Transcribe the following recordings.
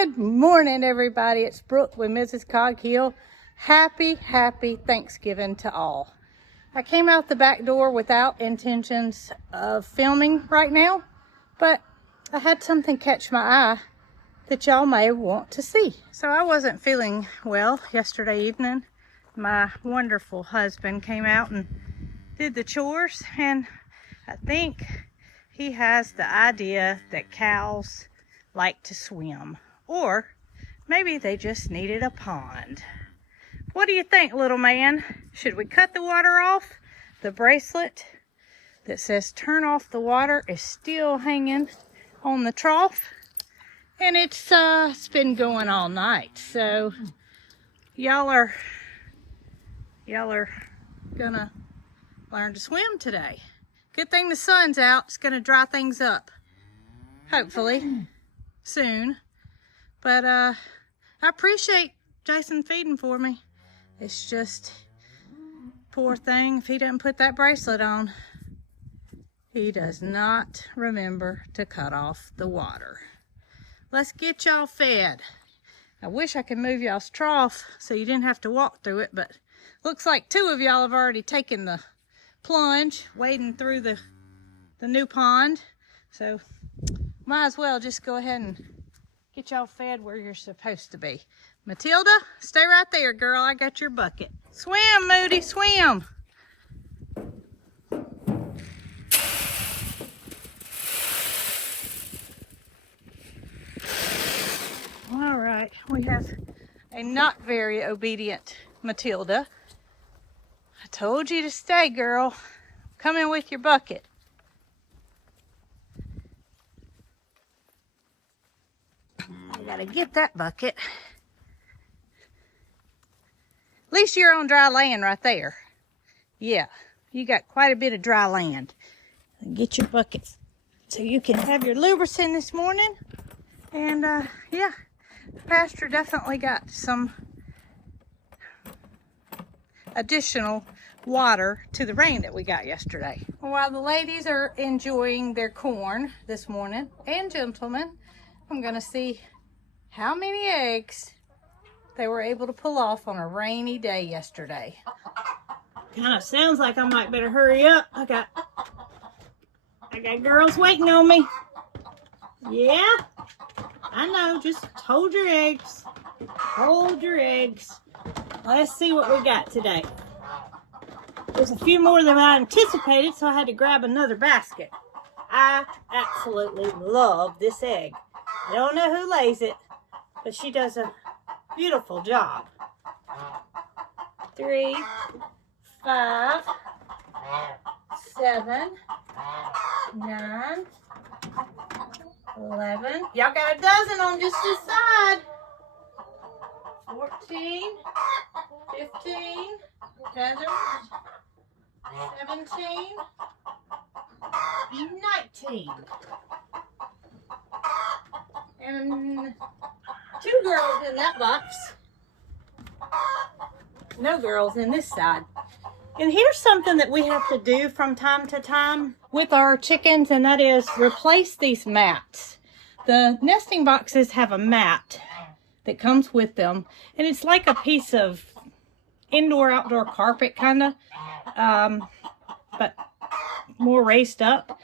Good morning, everybody. It's Brooke with Mrs. Cog Hill. Happy Thanksgiving to all. I came out the back door without intentions of filming right now, but I had something catch my eye that y'all may want to see. So I wasn't feeling well yesterday evening. My wonderful husband came out and did the chores, and I think he has the idea that cows like to swim, or maybe they just needed a pond. What do you think, little man? Should we cut the water off? The bracelet that says turn off the water is still hanging on the trough, and it's been going all night. So y'all are gonna learn to swim today. Good thing the sun's out. It's gonna dry things up, hopefully soon. But I appreciate Jason feeding for me. It's just, poor thing, if he doesn't put that bracelet on, he does not remember to cut off the water. Let's get y'all fed. I wish I could move y'all's trough so you didn't have to walk through it, but looks like 2 of y'all have already taken the plunge wading through the new pond. So might as well just go ahead and get y'all fed where you're supposed to be. Matilda, stay right there, girl. I got your bucket. Swim, Moody, swim. All right, we have a not very obedient Matilda. I told you to stay, girl. Come in with your bucket. I gotta get that bucket. At least you're on dry land right there. Yeah, you got quite a bit of dry land. Get your buckets so you can have your lubricant this morning. And yeah, the pasture definitely got some additional water to the rain that we got yesterday. While the ladies are enjoying their corn this morning, and gentlemen, I'm gonna see how many eggs they were able to pull off on a rainy day yesterday. Kind of sounds like I might better hurry up. I got girls waiting on me. Yeah, I know. Just hold your eggs. Hold your eggs. Let's see what we got today. There's a few more than I anticipated, so I had to grab another basket. I absolutely love this egg. I don't know who lays it, but she does a beautiful job. 3, 5, 7, 9, 11. Y'all got a dozen on just this side. 14, 15, feathers, 17, 19. And 2 girls in that box. No girls in this side. And here's something that we have to do from time to time with our chickens, and that is replace these mats. The nesting boxes have a mat that comes with them, and it's like a piece of indoor-outdoor carpet kind of, but more raised up.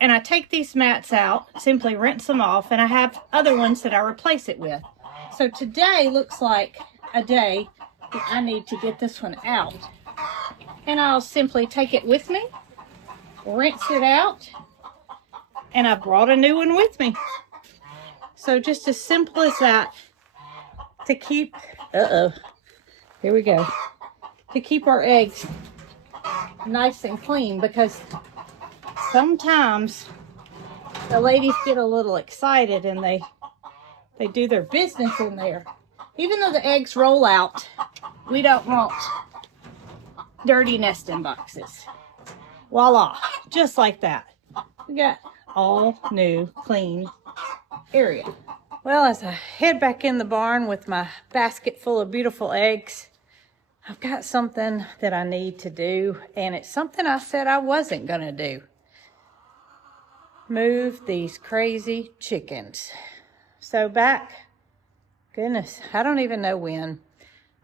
And I take these mats out, simply rinse them off, and I have other ones that I replace it with. So today looks like a day that I need to get this one out. And I'll simply take it with me, rinse it out, and I brought a new one with me. So just as simple as that to keep, here we go, to keep our eggs nice and clean, because sometimes the ladies get a little excited and they do their business in there. Even though the eggs roll out, we don't want dirty nesting boxes. Voila, just like that. We got all new, clean area. Well, as I head back in the barn with my basket full of beautiful eggs, I've got something that I need to do, and it's something I said I wasn't gonna do. Move these crazy chickens. So back goodness, I don't even know when.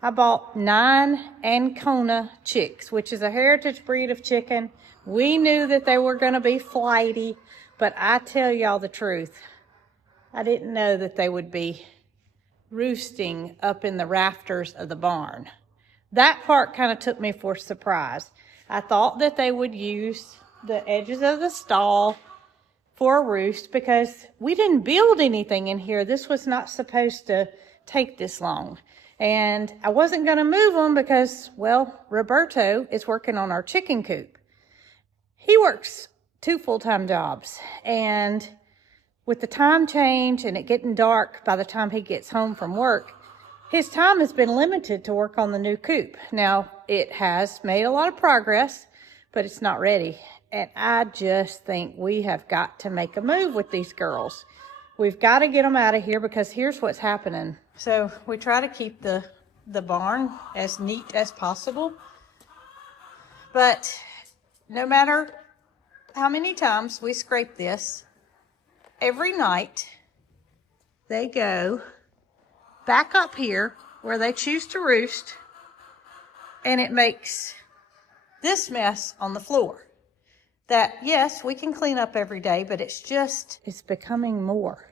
I bought 9 Ancona chicks, which is a heritage breed of chicken. We knew that they were going to be flighty, but I tell y'all the truth, I didn't know that they would be roosting up in the rafters of the barn. That part kind of took me for a surprise. I thought that they would use the edges of the stall for a roost because we didn't build anything in here. This was not supposed to take this long. And I wasn't going to move them because, well, Roberto is working on our chicken coop. He works 2 full-time jobs, and with the time change and it getting dark by the time he gets home from work, his time has been limited to work on the new coop. Now, it has made a lot of progress, but it's not ready. And I just think we have got to make a move with these girls. We've got to get them out of here because here's what's happening. So we try to keep the barn as neat as possible. But no matter how many times we scrape this, every night they go back up here where they choose to roost, and it makes this mess on the floor that, yes, we can clean up every day, but it's becoming more.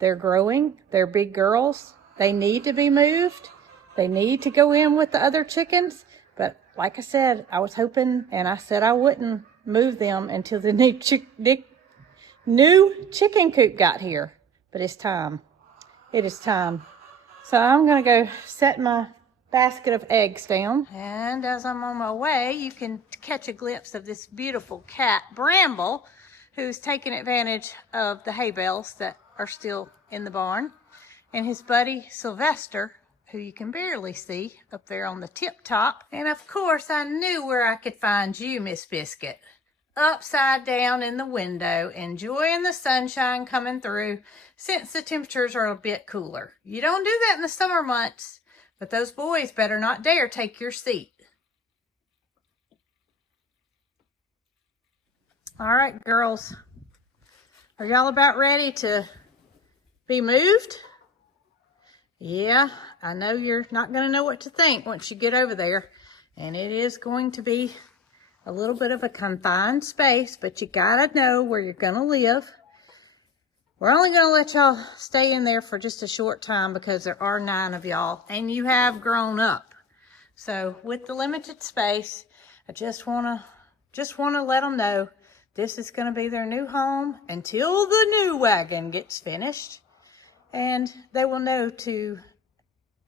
They're growing. They're big girls. They need to be moved. They need to go in with the other chickens. But like I said, I was hoping, and I said I wouldn't move them until the new chicken coop got here. But it's time. It is time. So I'm going to go set my basket of eggs down. And as I'm on my way, you can catch a glimpse of this beautiful cat, Bramble, who's taking advantage of the hay bales that are still in the barn. And his buddy, Sylvester, who you can barely see up there on the tip top. And of course, I knew where I could find you, Miss Biscuit. Upside down in the window, enjoying the sunshine coming through since the temperatures are a bit cooler. You don't do that in the summer months, but those boys better not dare take your seat. All right, girls. Are y'all about ready to be moved? Yeah, I know you're not going to know what to think once you get over there. And it is going to be a little bit of a confined space, but you got to know where you're going to live. We're only going to let y'all stay in there for just a short time because there are 9 of y'all and you have grown up. So with the limited space, I just want to let them know this is going to be their new home until the new wagon gets finished, and they will know to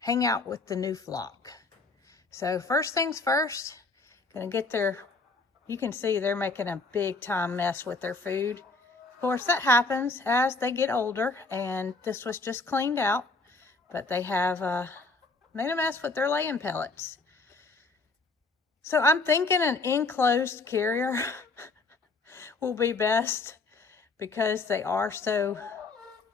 hang out with the new flock. So first things first, going to get their, you can see they're making a big time mess with their food. Of course, that happens as they get older, and this was just cleaned out, but they have made a mess with their laying pellets. So I'm thinking an enclosed carrier will be best because they are so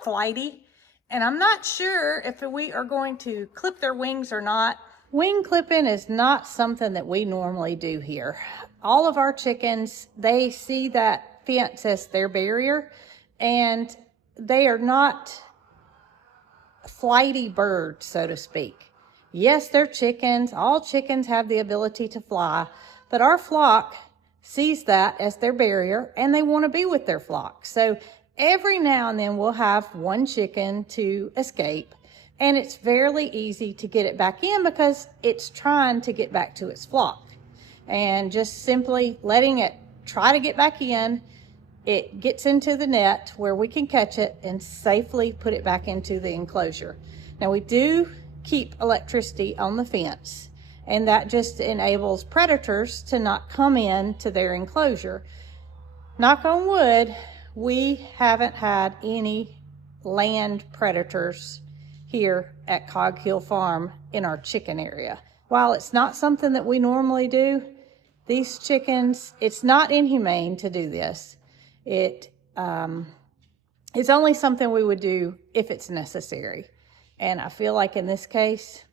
flighty. And I'm not sure if we are going to clip their wings or not. Wing clipping is not something that we normally do here. All of our chickens, they see that fence as their barrier, and they are not flighty birds, so to speak. Yes, they're chickens. All chickens have the ability to fly, but our flock sees that as their barrier, and they want to be with their flock. So every now and then we'll have one chicken to escape, and it's fairly easy to get it back in because it's trying to get back to its flock. And just simply letting it try to get back in, it gets into the net where we can catch it and safely put it back into the enclosure. Now we do keep electricity on the fence, and that just enables predators to not come in to their enclosure. Knock on wood, we haven't had any land predators here at Cog Hill Farm in our chicken area. While it's not something that we normally do, these chickens, it's not inhumane to do this. It's only something we would do if it's necessary. And I feel like in this case,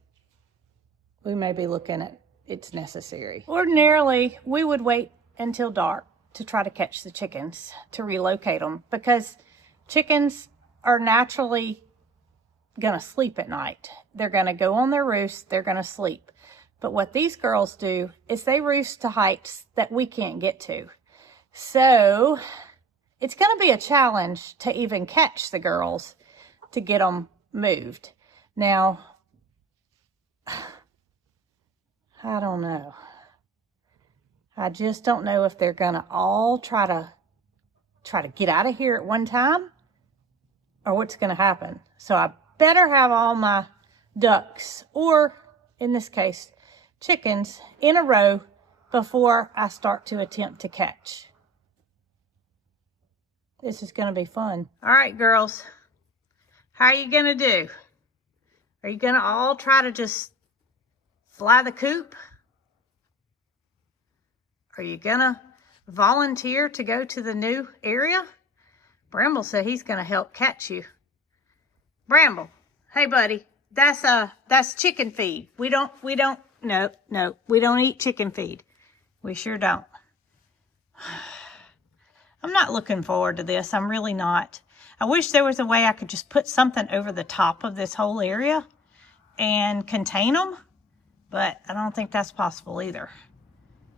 we may be looking at it's necessary. Ordinarily, we would wait until dark to try to catch the chickens, to relocate them, because chickens are naturally gonna sleep at night. They're gonna go on their roost, they're gonna sleep. But what these girls do is they roost to heights that we can't get to. So it's gonna be a challenge to even catch the girls to get them moved. Now, I don't know. I just don't know if they're gonna all try to get out of here at one time or what's gonna happen. So I better have all my ducks, or in this case, chickens, in a row before I start to attempt to catch. This is gonna be fun. All right, girls, how are you gonna do? Are you gonna all try to just fly the coop? Are you gonna volunteer to go to the new area? Bramble said he's gonna help catch you. Bramble, hey buddy, that's chicken feed. We don't eat chicken feed. We sure don't. I'm not looking forward to this. I'm really not. I wish there was a way I could just put something over the top of this whole area and contain them, but I don't think that's possible either.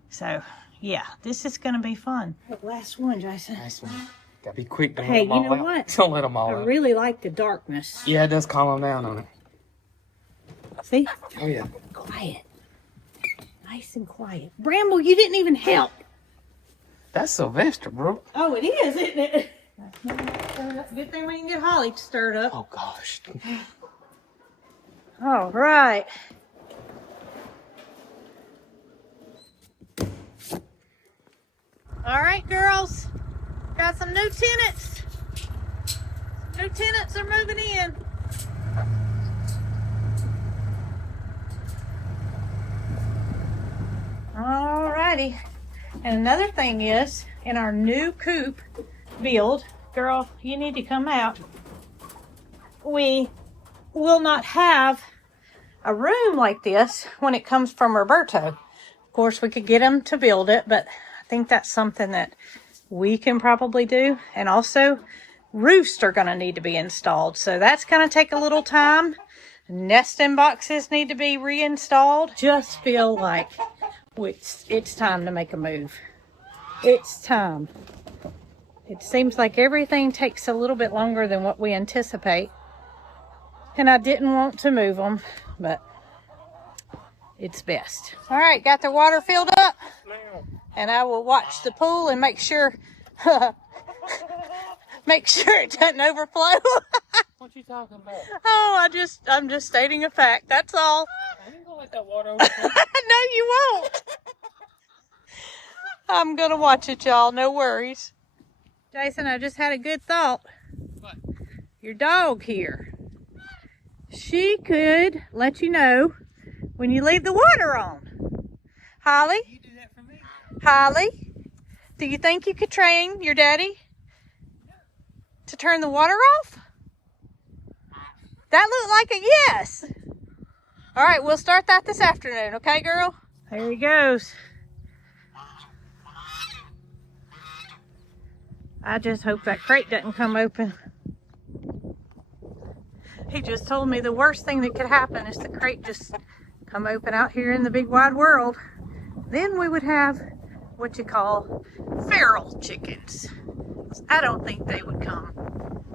So, yeah, this is going to be fun. Last one, Jason. Last one. Gotta be quick. Don't Hey, let them you know all out. what? Don't let them all I out. really like the darkness. Yeah, it does calm them down on it. See? Oh, yeah. Quiet. Nice and quiet. Bramble, you didn't even help. That's Sylvester, bro. Oh, it is, isn't it? Good thing we can get Holly stirred up. Oh, gosh. All right. All right, girls. Got some new tenants. New tenants are moving in. All righty. And another thing is, in our new coop build, girl, you need to come out. We will not have a room like this when it comes from Roberto. Of course, we could get him to build it, but I think that's something that we can probably do. And also, roofs are going to need to be installed. So that's going to take a little time. Nesting boxes need to be reinstalled. Just feel like it's time to make a move. It's time. It seems like everything takes a little bit longer than what we anticipate. And I didn't want to move them, but it's best. All right, got the water filled up. And I will watch the pool and make sure it doesn't overflow. What you talking about? Oh, I'm just stating a fact. That's all. I ain't gonna let that water overflow. No, you won't. I'm gonna watch it, y'all. No worries. Jason, I just had a good thought. What? Your dog here. She could let you know when you leave the water on. Holly? You do that for me? Holly? Do you think you could train your daddy to turn the water off? That looked like a yes. All right, we'll start that this afternoon, okay, girl? There he goes. I just hope that crate doesn't come open. He just told me the worst thing that could happen is the crate just come open out here in the big wide world. Then we would have what you call feral chickens. I don't think they would come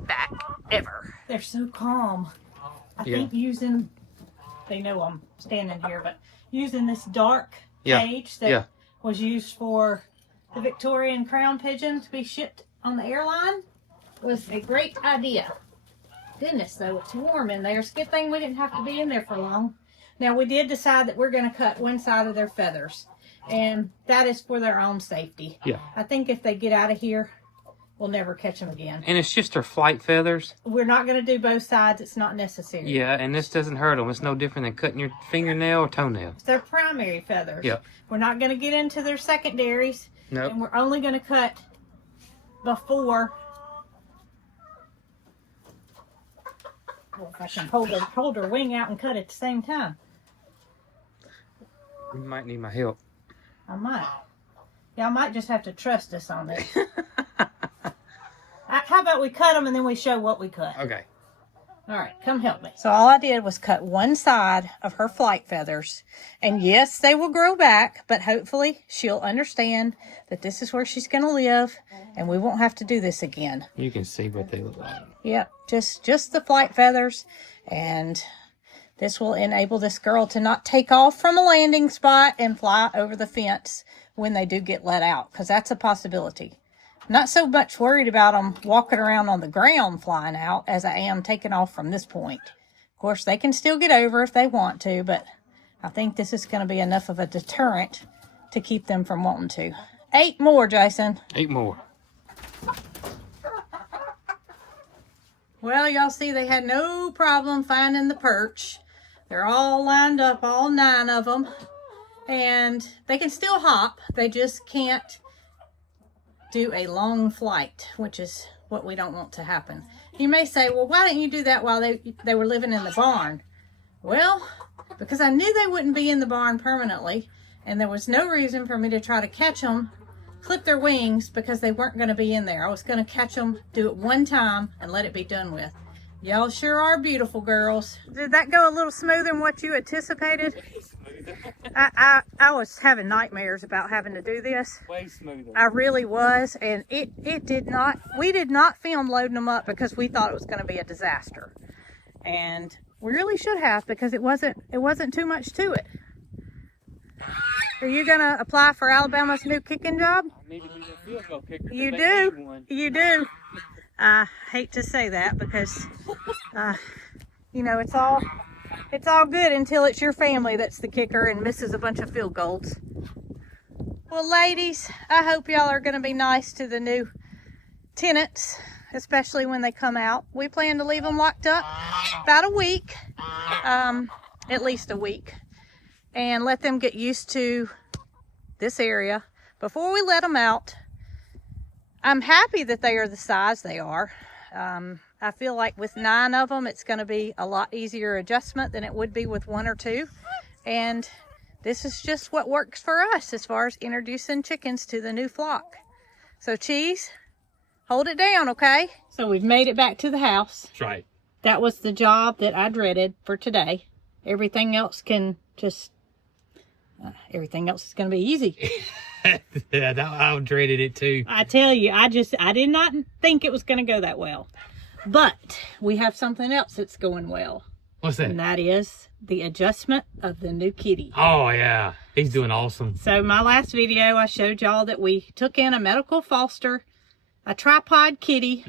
back ever. They're so calm. I think using, they know I'm standing here, but using this dark cage that was used for the Victorian crown pigeon to be shipped on the airline was a great idea. Goodness, though, it's warm in there. It's a good thing we didn't have to be in there for long. Now, we did decide that we're going to cut one side of their feathers, and that is for their own safety. Yeah. I think if they get out of here, we'll never catch them again. And it's just their flight feathers? We're not going to do both sides. It's not necessary. Yeah, and this doesn't hurt them. It's no different than cutting your fingernail or toenail. It's their primary feathers. Yep. We're not going to get into their secondaries. Nope. And we're only going to cut before. Well, if I can hold her wing out and cut at the same time. You might need my help. I might. Y'all might just have to trust us on this. How about we cut them and then we show what we cut? Okay. All right, come help me. So all I did was cut one side of her flight feathers. And yes, they will grow back, but hopefully she'll understand that this is where she's going to live and we won't have to do this again. You can see what they look like. Yep, just the flight feathers. And this will enable this girl to not take off from a landing spot and fly over the fence when they do get let out, because that's a possibility. Not so much worried about them walking around on the ground flying out as I am taking off from this point. Of course, they can still get over if they want to, but I think this is going to be enough of a deterrent to keep them from wanting to. 8 more, Jason. 8 more. Well, y'all see they had no problem finding the perch. They're all lined up, all 9 of them. And they can still hop. They just can't do a long flight, which is what we don't want to happen. You may say, well, why didn't you do that while they were living in the barn? Well, because I knew they wouldn't be in the barn permanently, and there was no reason for me to try to catch them, clip their wings, because they weren't going to be in there. I was going to catch them, do it one time, and let it be done with. Y'all sure are beautiful girls. Did that go a little smoother than what you anticipated? I was having nightmares about having to do this. Way smoother. I really was, and it did not, we did not film loading them up because we thought it was going to be a disaster. And we really should have, because it wasn't too much to it. Are you going to apply for Alabama's new kicking job? I need to be a field goal kicker. You do. You do. I hate to say that because, you know, it's all good until it's your family that's the kicker and misses a bunch of field goals. Well, ladies, I hope y'all are going to be nice to the new tenants, especially when they come out. We plan to leave them locked up about a week, at least a week, and let them get used to this area before we let them out. I'm happy that they are the size they are. I feel like with 9 of them, it's going to be a lot easier adjustment than it would be with 1 or 2. And this is just what works for us as far as introducing chickens to the new flock. So, Cheese, hold it down, okay? So we've made it back to the house. That's right. That was the job that I dreaded for today. Everything else can just, everything else is going to be easy. Yeah, I dreaded it too. I tell you, I did not think it was going to go that well. But we have something else that's going well. What's that? And that is the adjustment of the new kitty. Oh, yeah. He's doing awesome. So my last video, I showed y'all that we took in a medical foster, a tripod kitty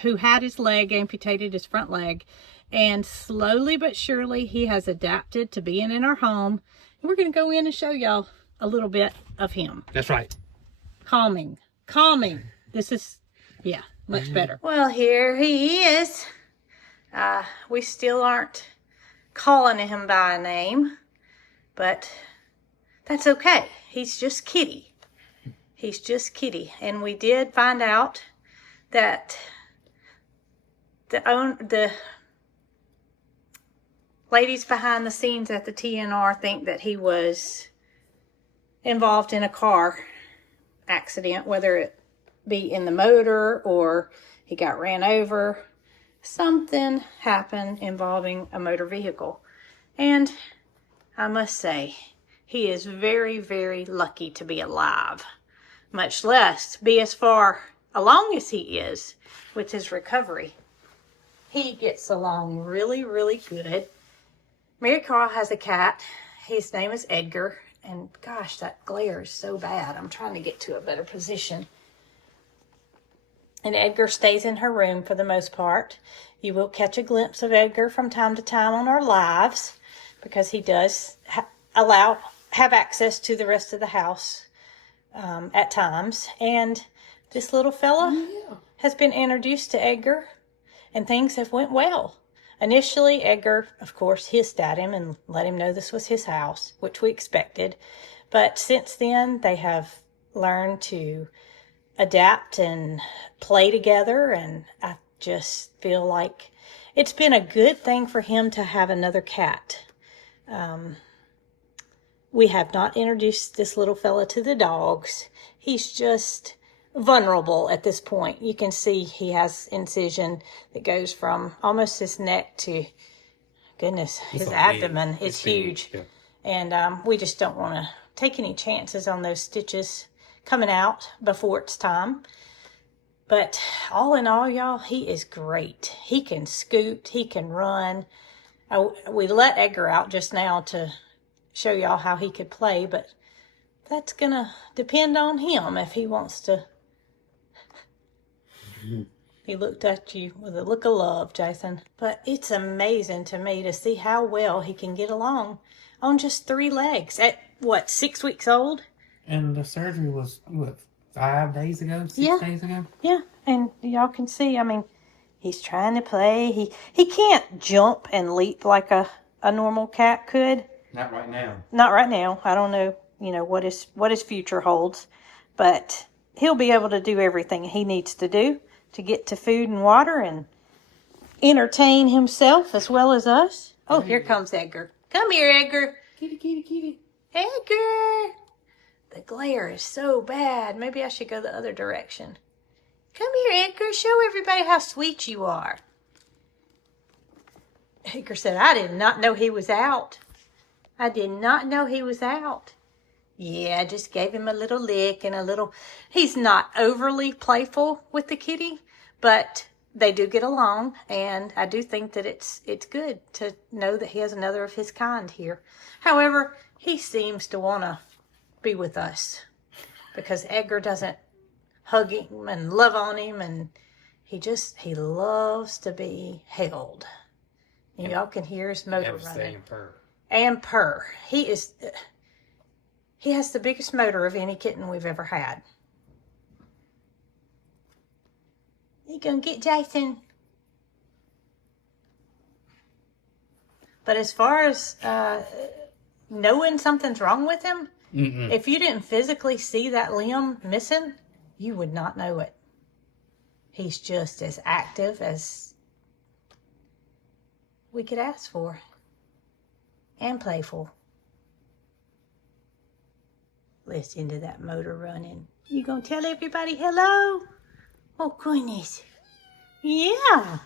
who had his leg amputated, his front leg. And slowly but surely, he has adapted to being in our home. And we're going to go in and show y'all a little bit of him. That's right. Calming. This is, yeah, much better. Well, here he is. We still aren't calling him by a name, but that's okay. He's just Kitty. He's just Kitty. And we did find out that the ladies behind the scenes at the TNR think that he was involved in a car accident, whether it be in the motor or he got ran over. Something happened involving a motor vehicle. And I must say, he is very, very lucky to be alive, much less be as far along as he is with his recovery. He gets along really, really good. Mary Carl has a cat. His name is Edgar. And gosh, that glare is so bad. I'm trying to get to a better position. And Edgar stays in her room for the most part. You will catch a glimpse of Edgar from time to time on our lives because he does have access to the rest of the house at times. And this little fella has been introduced to Edgar, and things have went well. Initially, Edgar, of course, hissed at him and let him know this was his house, which we expected. But since then, they have learned to adapt and play together. And I just feel like it's been a good thing for him to have another cat. We have not introduced this little fella to the dogs. He's just vulnerable at this point. You can see he has incision that goes from almost his neck to, goodness, his abdomen. It's huge. Yeah. And we just don't want to take any chances on those stitches coming out before it's time. But all in all, y'all, he is great. He can scoot, he can run. We let Edgar out just now to show y'all how he could play, but that's gonna depend on him if he wants to. He looked at you with a look of love, Jason. But it's amazing to me to see how well he can get along on just 3 legs at, what, 6 weeks old? And the surgery was, what, 5 days ago? 6 days ago? Yeah, and y'all can see, I mean, he's trying to play. He can't jump and leap like a normal cat could. Not right now. Not right now. I don't know, what his future holds. But he'll be able to do everything he needs to do to get to food and water and entertain himself as well as us. Oh, here comes Edgar. Come here, Edgar. Kitty, kitty, kitty. Edgar! The glare is so bad. Maybe I should go the other direction. Come here, Edgar. Show everybody how sweet you are. Edgar said, I did not know he was out. I did not know he was out. Yeah, I just gave him a little lick and a little... He's not overly playful with the kitty, but they do get along, and I do think that it's good to know that he has another of his kind here. However, he seems to want to be with us because Edgar doesn't hug him and love on him, and he loves to be held. And y'all can hear his motor running. And purr. He has the biggest motor of any kitten we've ever had. You gonna get Jason? But as far as knowing something's wrong with him, if you didn't physically see that limb missing, you would not know it. He's just as active as we could ask for. And playful. Listen to that motor running. You gonna tell everybody hello? Oh, goodness. Yeah.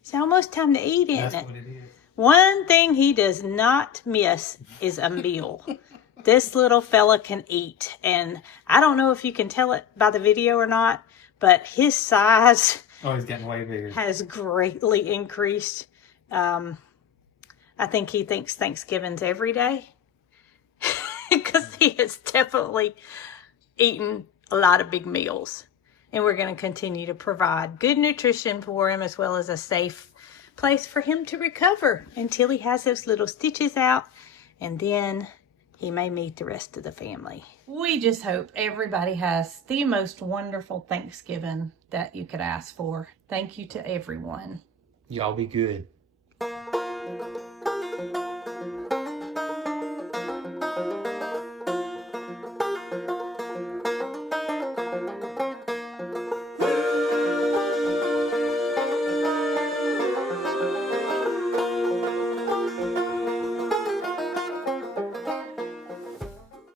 It's almost time to eat, isn't it? That's what it is. One thing he does not miss is a meal. This little fella can eat. And I don't know if you can tell it by the video or not, but his size he's getting way bigger. Has greatly increased. I think he thinks Thanksgiving's every day. Because he has definitely eaten a lot of big meals. And we're going to continue to provide good nutrition for him as well as a safe place for him to recover until he has those little stitches out. And then he may meet the rest of the family. We just hope everybody has the most wonderful Thanksgiving that you could ask for. Thank you to everyone. Y'all be good.